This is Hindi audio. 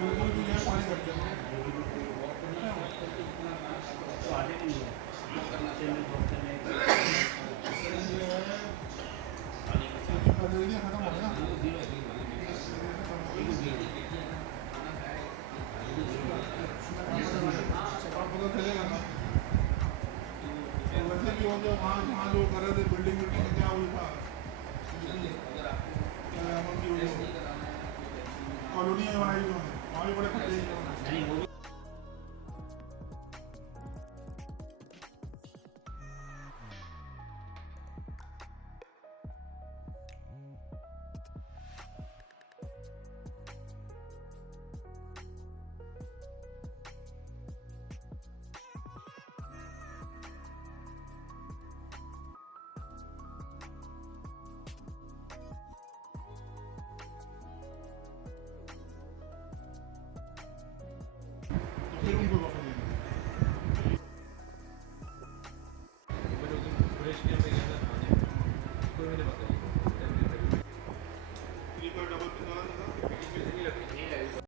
बिल्कुल भी यहाँ पानी भर गया। खत्म हो गया। पता चलेगा ना वैसे भी हो, जो वहाँ वहाँ जो कर रहे थे बिल्डिंग में क्या हुई था, कॉलोनी बनाई उन्होंने, वहाँ भी बड़े खतरे